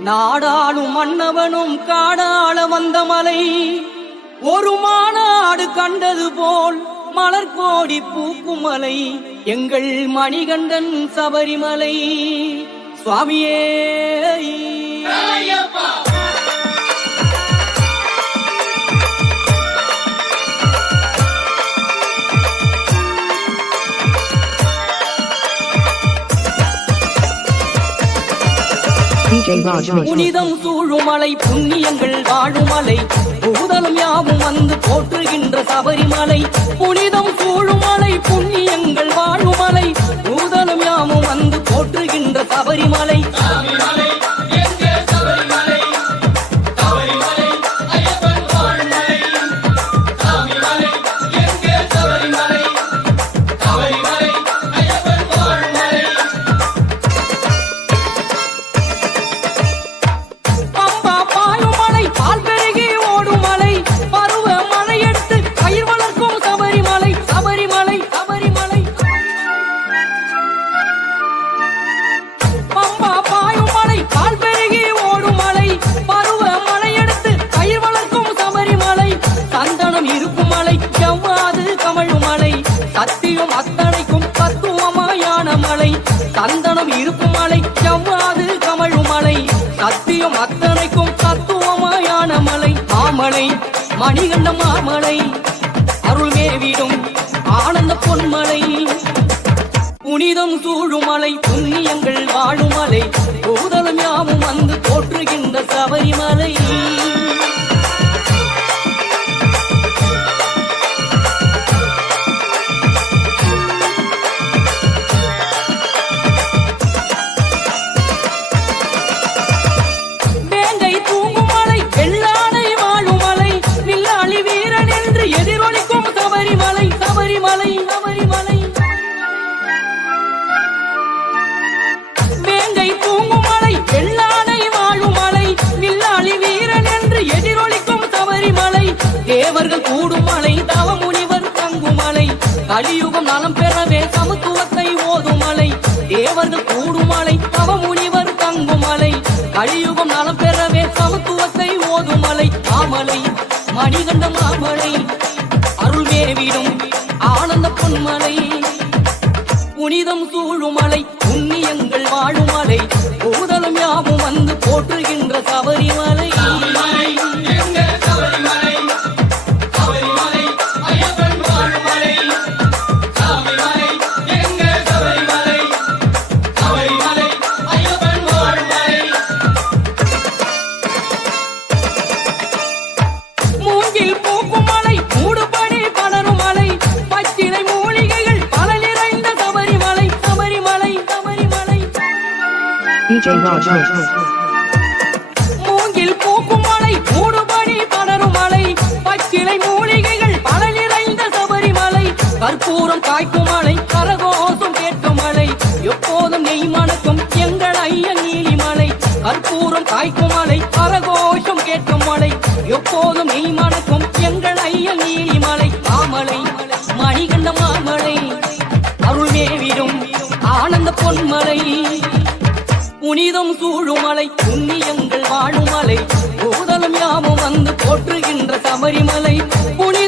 நாடாளும் மன்னவனும் காடாள வந்த மலை. ஒரு மாநாடு கண்டது போல் மலர்கோடி பூக்கும் பூக்குமலை. எங்கள் மணிகண்டன் சபரிமலை. சுவாமியே புனிதம் சூழுமலை புண்ணியங்கள் வாழுமலை பூதலம் யாவும் வந்து போற்றுகின்ற சபரிமலை. புனிதம் சூழுமலை புண்ணியங்கள் வாழுமலை பூதலம் யாவும் வந்து போற்றுகின்ற சபரிமலை. சந்தனம் இருக்கும் மலை செவ்வாது கமழும் மலை. சத்தியம் அத்தனைக்கும் தத்துவமாயான மலை. மாமலை மணிகண்ட மாமலை. அருள் மேவிடும் ஆனந்த பொன்மலை. புனிதம் சூழுமலை புண்ணியங்கள் வாழுமலை பூதலம் யாவும் வந்து போற்றுகின்ற சபரிமலை. அவர்கள் கூடும் மலை தவமுனிவர் தங்கும் மலை. கலியுகம் நலம் பெறவே சமத்துவத்தை ஓதும் மலை. தேவர்கள் கூடும் மலை தவமுனிவர் தங்கும் மலை. கலியுகம் நலம் பெறவே சமத்துவத்தை ஓதும் மலை. மாமலை மணிகண்ட மாமலை அருள் மேவிடும் ஆனந்த பொன்மலை. புனிதம் சூழுமலை புண்ணியங்கள் மலை. பூதலம் யாவும் வந்து போற்றுகின்ற சபரிமலை. மூங்கில் பூக்கும் மலை மூடுபனி படரும் மலை பச்சிலை மூலிகைகள் பல நிறைந்த சபரிமலை கற்பூரம் காய்க்கும் மலை கரகோசம் கேட்கும் மலை எப்போதும் நெய் மணக்கும் எங்கள் ஐயன் நீலிமலை கற்பூரம் காய்க்கும் மலை கரகோஷம் கேட்கும் மலை எப்போதும் நெய் மணக்கும் எங்கள் ஐயன் நீலிமலை மாமலை மணிகண்ட மாமலை அருள் மேவிடும் ஆனந்த பொன்மலை. புனிதம் சூழுமலை புண்ணியங்கள் வாழும் மலை. பூதலம் யாவும் வந்து போற்றுகின்ற சபரிமலை. புனித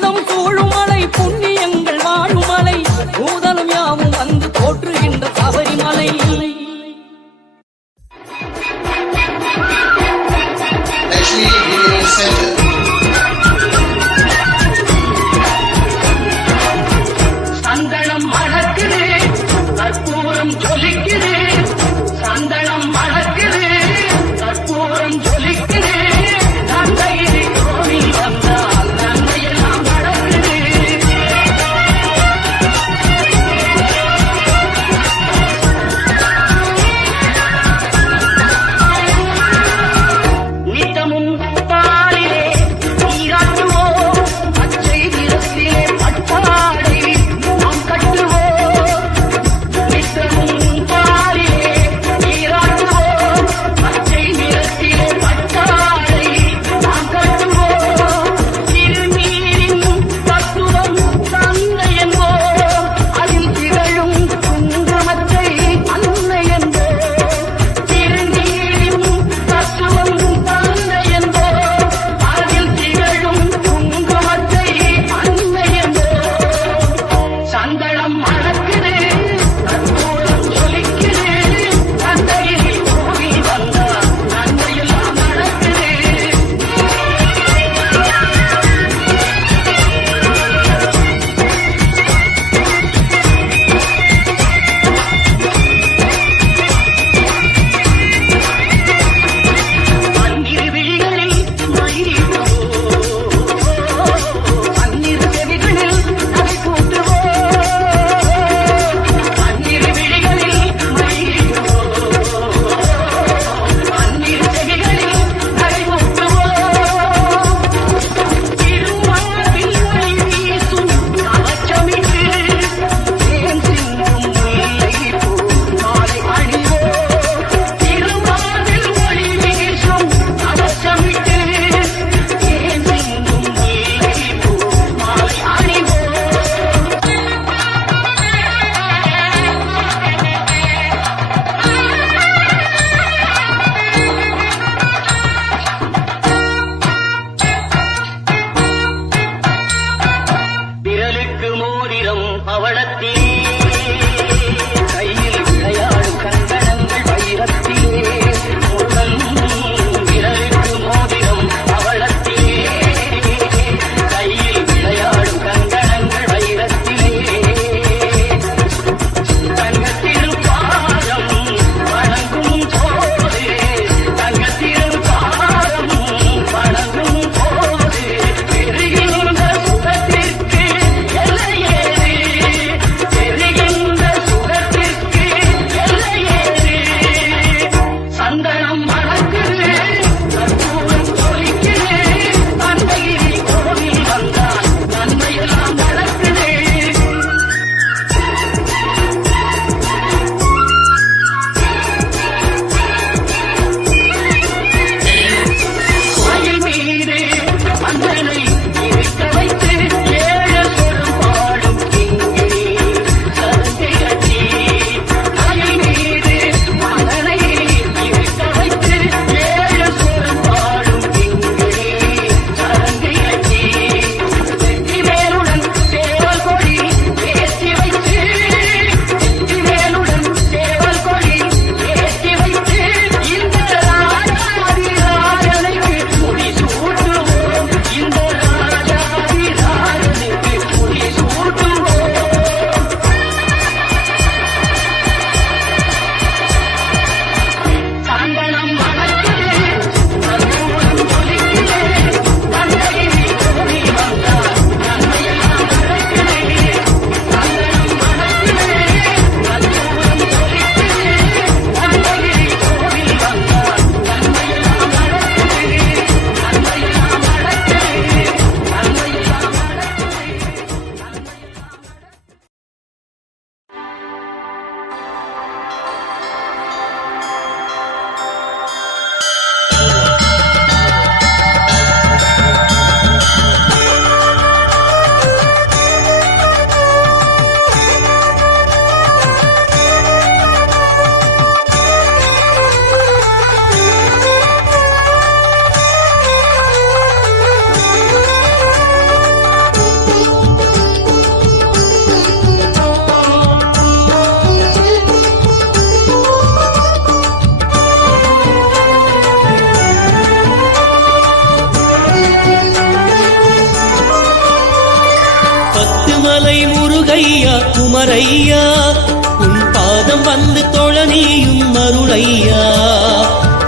வந்து தொழனியும் நீயும் அருளையா.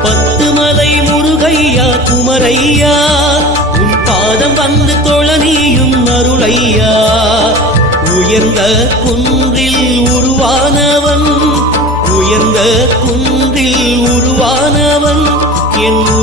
பத்து மலை முருகையா குமரையா. உன் பாதம் வந்து தொழனியும் நீயும் அருளையா. உயர்ந்த குன்றில் உருவானவன் உயர்ந்த குன்றில் உருவானவன் என்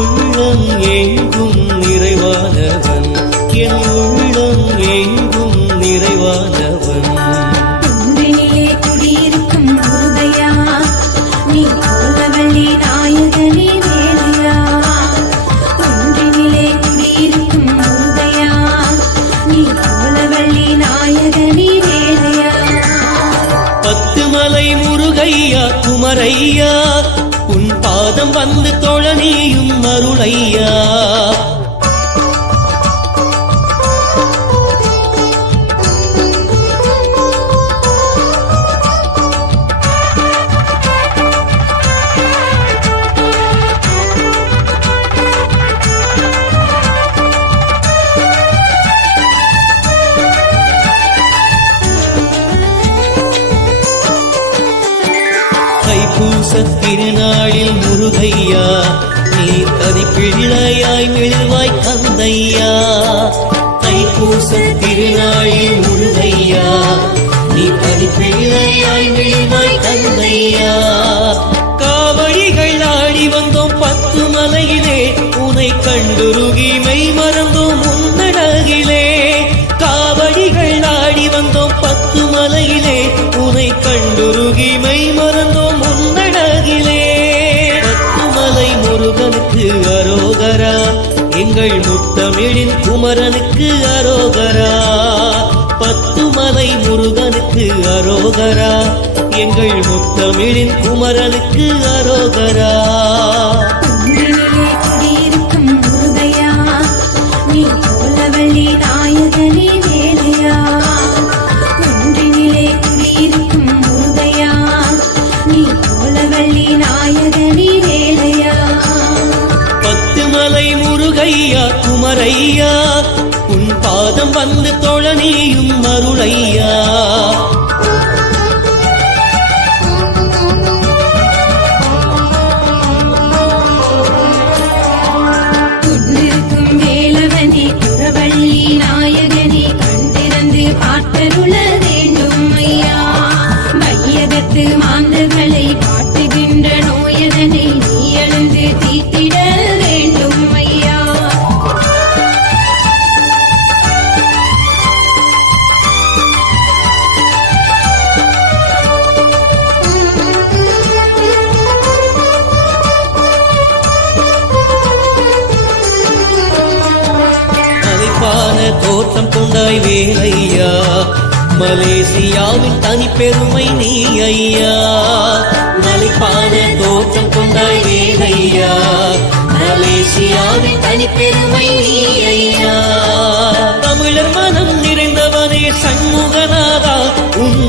அருளையா தைப்பூச திருநாளில் முருகையா நீ பிள்ளையாய் விழுவாய் கந்தையா தைப்பூச திருநாளில் முருகையா? நீ பதி பிள்ளையாய் விழுவாய் கந்தையா காவடிகள் ஆடி வந்தோம் பத்து மலையிலே. உனை கண்டுருகி மெய் மறந்தோம் உன்னடகிலே காவடிகள் ஆடி வந்தோம் பத்து மலையிலே. உனை கண்டுருகி மெய் அரோகரா. எங்கள் முத்தமிழின் குமரனுக்கு அரோகரா. பத்து மலை முருகனுக்கு அரோகரா. எங்கள் முத்தமிழின் குமரனுக்கு அரோகரா. தோட்டம் வேலையா மலேசியாவின் தனி பெருமை நீ ஐயா மலைப்பான தோற்றம் கொண்டாய் வேலையா மலேசியாவின் தனி பெருமை நீ ஐயா தமிழர் மனம் நிறைந்தவனே சண்முகநாதா உன்